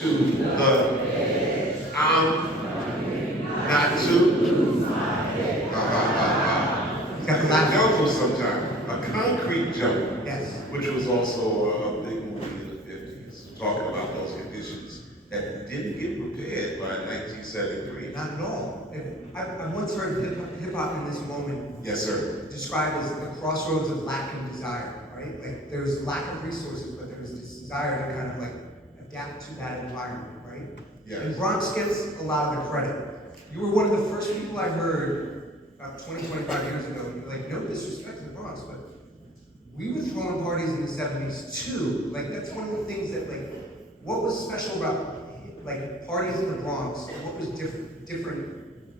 To the not to Got the laugh. jungle sometime. A concrete jungle, Yes. which was also a big movie in the 50s, talking about those conditions that didn't get repaired by 1973. Not at all. I once heard hip hop in this moment Yes, sir. described as the crossroads of lack and desire, right? Like there's lack of resources, but there's this desire to kind of like adapt to that environment, right? Yes. And Bronx gets a lot of the credit. You were one of the first people I heard about 20, 25 years ago. You're like, no disrespect to the Bronx, but we were throwing parties in the 70s too. Like that's one of the things that like, what was special about like parties in the Bronx? What was different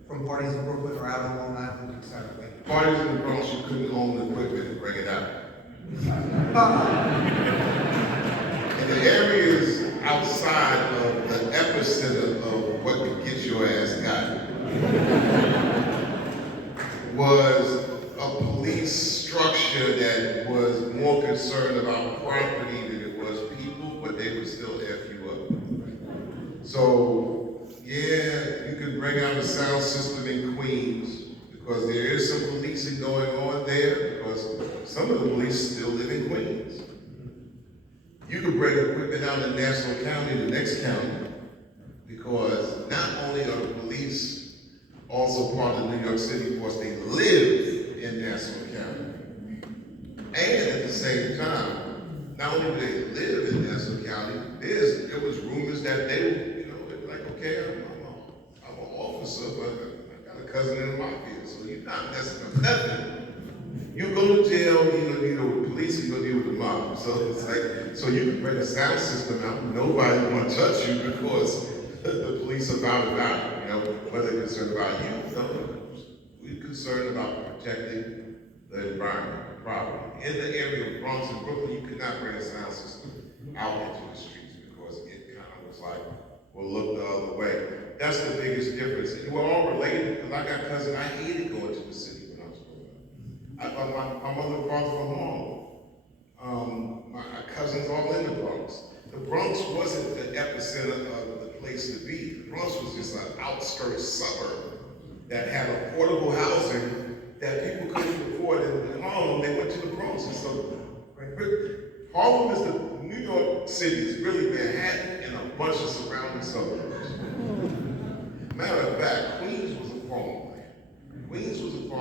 from parties in Brooklyn or out on Long Island, etc.? Like, Parties in the Bronx, you couldn't own the equipment and bring it out. In the areas outside of the epicenter of what could get your ass got was a police structure that was more concerned about property than it was people, but they would still F you up. So, yeah, you could bring out a sound system in Queens because there is some policing going on there because some of the police still live in Queens. You could bring equipment out in Nassau County, the next county, because not only are the police also part of the New York City force, they live in Nassau County. And at the same time, not only do they live in Nassau County, there was rumors that they were, like, okay, I'm an officer, but I got a cousin in the mafia, so you're not messing with nothing. You go to jail, you deal with police, you go deal with the mob. So it's like, so you can bring a sound system out, nobody want to touch you because the police are about whether they're concerned about you. No, we're concerned about protecting the environment, the property. In the area of Bronx and Brooklyn, you could not bring a sound system out into the streets because it kind of was like, we'll look the other way. That's the biggest difference. And we're all related, because I got cousins, I hated going to the city when I was growing up. My mother and father from home. My cousins all in the Bronx. The Bronx wasn't the epicenter of the place to be. The Bronx was just an outskirts suburb that had affordable housing that people couldn't afford in Harlem. They went to the Bronx. And so, Harlem is the New York City. It's really Manhattan and a bunch of surrounding suburbs. Matter of fact, Queens was a farmland. Queens was a farmland.